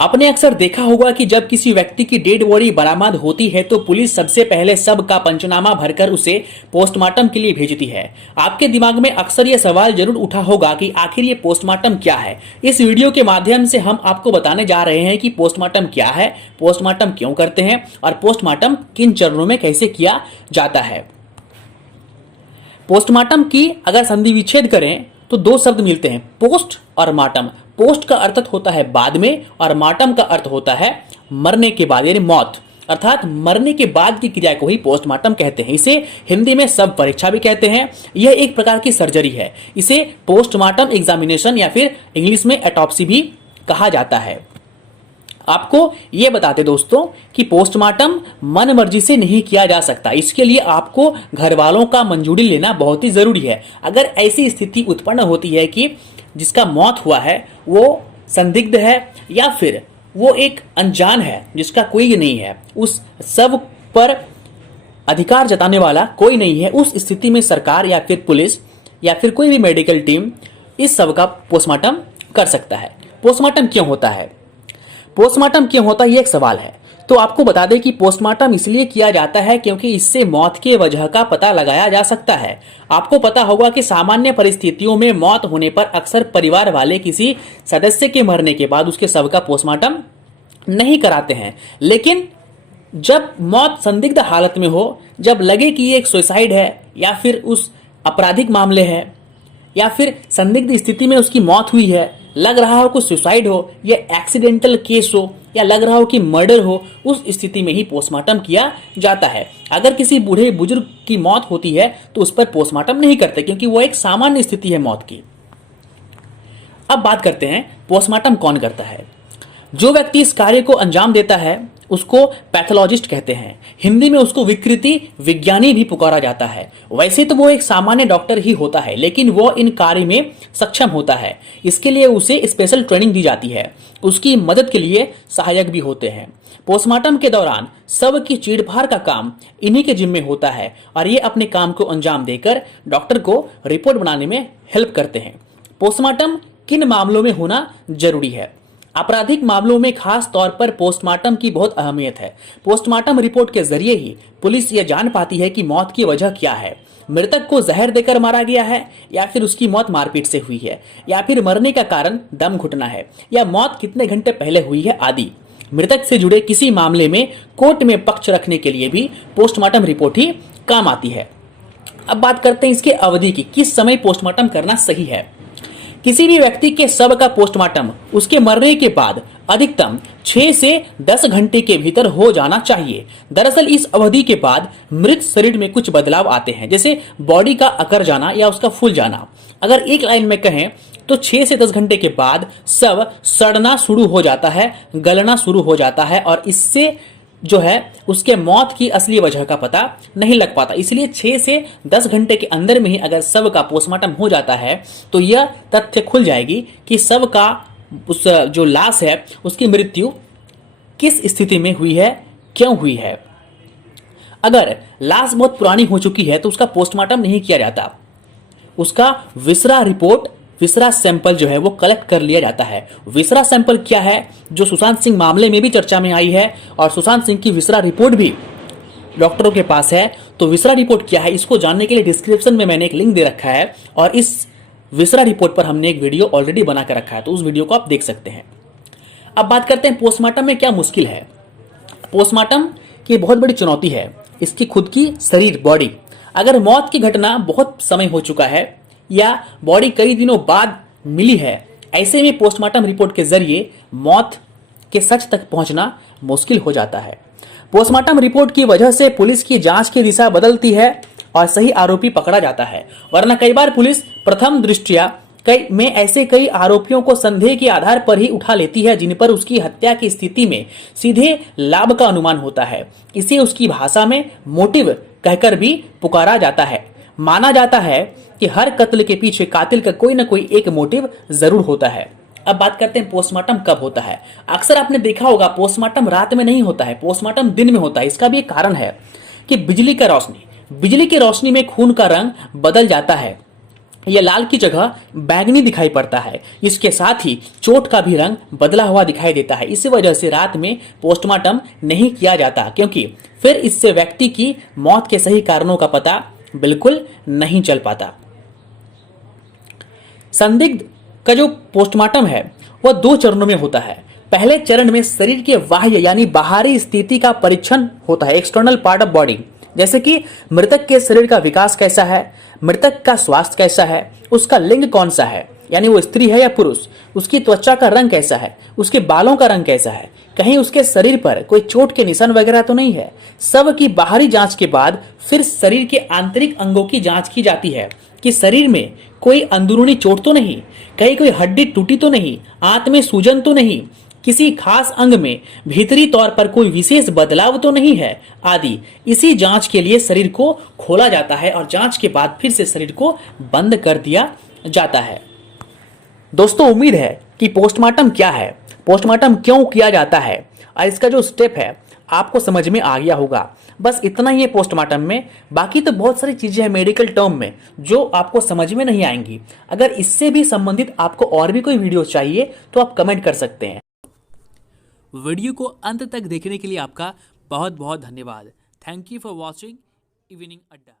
आपने अक्सर देखा होगा कि जब किसी व्यक्ति की डेड बॉडी बरामद होती है तो पुलिस सबसे पहले सब का पंचनामा भरकर उसे पोस्टमार्टम के लिए भेजती है। आपके दिमाग में अक्सर यह सवाल जरूर उठा होगा कि आखिर ये पोस्टमार्टम क्या है। इस वीडियो के माध्यम से हम आपको बताने जा रहे हैं कि पोस्टमार्टम क्या है, पोस्टमार्टम क्यों करते हैं और पोस्टमार्टम किन चरणों में कैसे किया जाता है। पोस्टमार्टम की अगर संधि विच्छेद करें तो दो शब्द मिलते हैं, पोस्ट और मार्टम। पोस्ट का अर्थ होता है बाद में और मार्टम का अर्थ होता है मरने के बाद, यानी मौत, अर्थात मरने के बाद की क्रिया को ही पोस्टमार्टम कहते हैं। इसे हिंदी में शव परीक्षा भी कहते हैं। यह एक प्रकार की सर्जरी है। इसे पोस्टमार्टम एग्जामिनेशन या फिर इंग्लिश में ऑटोप्सी भी कहा जाता है। आपको यह बताते दोस्तों कि पोस्टमार्टम मन मर्जी से नहीं किया जा सकता। इसके लिए आपको घर वालों का मंजूरी लेना बहुत ही जरूरी है। अगर ऐसी स्थिति उत्पन्न होती है कि जिसका मौत हुआ है वो संदिग्ध है या फिर वो एक अनजान है जिसका कोई नहीं है, उस सब पर अधिकार जताने वाला कोई नहीं है, उस स्थिति में सरकार या फिर पुलिस या फिर कोई भी मेडिकल टीम इस सब का पोस्टमार्टम कर सकता है। पोस्टमार्टम क्यों होता है? पोस्टमार्टम क्यों होता है, ये एक सवाल है। तो आपको बता दें कि पोस्टमार्टम इसलिए किया जाता है क्योंकि इससे मौत के वजह का पता लगाया जा सकता है। आपको पता होगा कि सामान्य परिस्थितियों में मौत होने पर अक्सर परिवार वाले किसी सदस्य के मरने के बाद उसके शव का पोस्टमार्टम नहीं कराते हैं। लेकिन जब मौत संदिग्ध हालत में हो, जब लगे कि ये एक सुसाइड है या फिर उस आपराधिक मामले है या फिर संदिग्ध स्थिति में उसकी मौत हुई है, लग रहा हो कि सुसाइड हो या एक्सीडेंटल केस हो या लग रहा हो कि मर्डर हो, उस स्थिति में ही पोस्टमार्टम किया जाता है। अगर किसी बूढ़े बुजुर्ग की मौत होती है तो उस पर पोस्टमार्टम नहीं करते क्योंकि वो एक सामान्य स्थिति है मौत की। अब बात करते हैं पोस्टमार्टम कौन करता है। जो व्यक्ति इस कार्य को अंजाम देता है उसको पैथोलॉजिस्ट कहते हैं। हिंदी में उसको विकृति विज्ञानी भी पुकारा जाता है। वैसे तो वो एक सामान्य डॉक्टर ही होता है, लेकिन वो इन कार्य में सक्षम होता है। इसके लिए उसे स्पेशल ट्रेनिंग दी जाती है। उसकी मदद के लिए सहायक भी होते हैं। पोस्टमार्टम के दौरान शव की चीरफाड़ का काम इन्हीं के जिम्मे होता है और ये अपने काम को अंजाम देकर डॉक्टर को रिपोर्ट बनाने में हेल्प करते हैं। पोस्टमार्टम किन मामलों में होना जरूरी है? आपराधिक मामलों में खास तौर पर पोस्टमार्टम की बहुत अहमियत है। पोस्टमार्टम रिपोर्ट के जरिए ही पुलिस यह जान पाती है कि मौत की वजह क्या है। मृतक को जहर देकर मारा गया है या फिर उसकी मौत मारपीट से हुई है या फिर मरने का कारण दम घुटना है या मौत कितने घंटे पहले हुई है आदि। मृतक से जुड़े किसी मामले में कोर्ट में पक्ष रखने के लिए भी पोस्टमार्टम रिपोर्ट ही काम आती है। अब बात करते हैं इसके अवधि की, किस समय पोस्टमार्टम करना सही है। किसी भी व्यक्ति के शव का पोस्टमार्टम उसके मरने के बाद अधिकतम 6 से 10 घंटे के भीतर हो जाना चाहिए। दरअसल इस अवधि के बाद मृत शरीर में कुछ बदलाव आते हैं, जैसे बॉडी का अकर जाना या उसका फूल जाना। अगर एक लाइन में कहें तो 6 से 10 घंटे के बाद शव सड़ना शुरू हो जाता है, गलना शुरू हो जाता है और इससे जो है उसके मौत की असली वजह का पता नहीं लग पाता। इसलिए 6 से 10 घंटे के अंदर में ही अगर शव का पोस्टमार्टम हो जाता है तो यह तथ्य खुल जाएगी कि शव का उस जो लाश है उसकी मृत्यु किस स्थिति में हुई है, क्यों हुई है। अगर लाश बहुत पुरानी हो चुकी है तो उसका पोस्टमार्टम नहीं किया जाता, उसका विसरा सैंपल जो है वो कलेक्ट कर लिया जाता है। विसरा सैंपल क्या है, जो सुशांत सिंह मामले में भी चर्चा में आई है और सुशांत सिंह की विसरा रिपोर्ट भी डॉक्टरों के पास है। तो विसरा रिपोर्ट क्या है, इसको जानने के लिए डिस्क्रिप्शन में मैंने एक लिंक दे रखा है और इस विसरा रिपोर्ट पर हमने एक वीडियो ऑलरेडी बना कर रखा है, तो उस वीडियो को आप देख सकते हैं। अब बात करते हैं पोस्टमार्टम में क्या मुश्किल है। पोस्टमार्टम की बहुत बड़ी चुनौती है इसकी खुद की शरीर, बॉडी। अगर मौत की घटना बहुत समय हो चुका है या बॉडी कई दिनों बाद मिली है, ऐसे में पोस्टमार्टम रिपोर्ट के जरिए मौत के सच तक पहुंचना मुश्किल हो जाता है। पोस्टमार्टम रिपोर्ट की वजह से पुलिस की जांच की दिशा बदलती है और सही आरोपी पकड़ा जाता है, वरना कई बार पुलिस प्रथम दृष्टया ऐसे कई आरोपियों को संदेह के आधार पर ही उठा लेती है जिन पर उसकी हत्या की स्थिति में सीधे लाभ का अनुमान होता है। इसे उसकी भाषा में मोटिव कहकर भी पुकारा जाता है। माना जाता है कि हर कत्ल के पीछे कातिल का कोई ना कोई एक मोटिव जरूर होता है। अब बात करते हैं पोस्टमार्टम कब होता है। अक्सर आपने देखा होगा पोस्टमार्टम रात में नहीं होता है, पोस्टमार्टम दिन में होता है। इसका भी एक कारण है कि बिजली की रोशनी में खून का रंग बदल जाता है यह लाल की जगह बैंगनी दिखाई पड़ता है। इसके साथ ही चोट का भी रंग बदला हुआ दिखाई देता है। इसी वजह से रात में पोस्टमार्टम नहीं किया जाता, क्योंकि फिर इससे व्यक्ति की मौत के सही कारणों का पता बिल्कुल नहीं चल पाता। संदिग्ध का जो पोस्टमार्टम है वह 2 चरणों में होता है। पहले चरण में शरीर के बाह्य यानी बाहरी स्थिति का परीक्षण होता है, एक्सटर्नल पार्ट ऑफ बॉडी, जैसे कि मृतक के शरीर का विकास कैसा है, मृतक का स्वास्थ्य कैसा है, उसका लिंग कौन सा है, यानी वो स्त्री है या पुरुष, उसकी त्वचा का रंग कैसा है, उसके बालों का रंग कैसा है, कहीं उसके शरीर पर कोई चोट के निशान वगैरह तो नहीं है। सब की बाहरी जांच के बाद फिर शरीर के आंतरिक अंगों की जांच की जाती है कि शरीर में कोई अंदरूनी चोट तो नहीं, कहीं कोई हड्डी टूटी तो नहीं, आंत में सूजन तो नहीं, किसी खास अंग में भीतरी तौर पर कोई विशेष बदलाव तो नहीं है, आदि। इसी जांच के लिए शरीर को खोला जाता है और जांच के बाद फिर से शरीर को बंद कर दिया जाता है। दोस्तों, उम्मीद है कि पोस्टमार्टम क्या है, पोस्टमार्टम क्यों किया जाता है और इसका जो स्टेप है आपको समझ में आ गया होगा। बस इतना ही है पोस्टमार्टम में। बाकी तो बहुत सारी चीजें हैं मेडिकल टर्म में जो आपको समझ में नहीं आएंगी। अगर इससे भी संबंधित आपको और भी कोई वीडियो चाहिए तो आप कमेंट कर सकते हैं। वीडियो को अंत तक देखने के लिए आपका बहुत बहुत धन्यवाद। Thank you for watching evening अड्डा।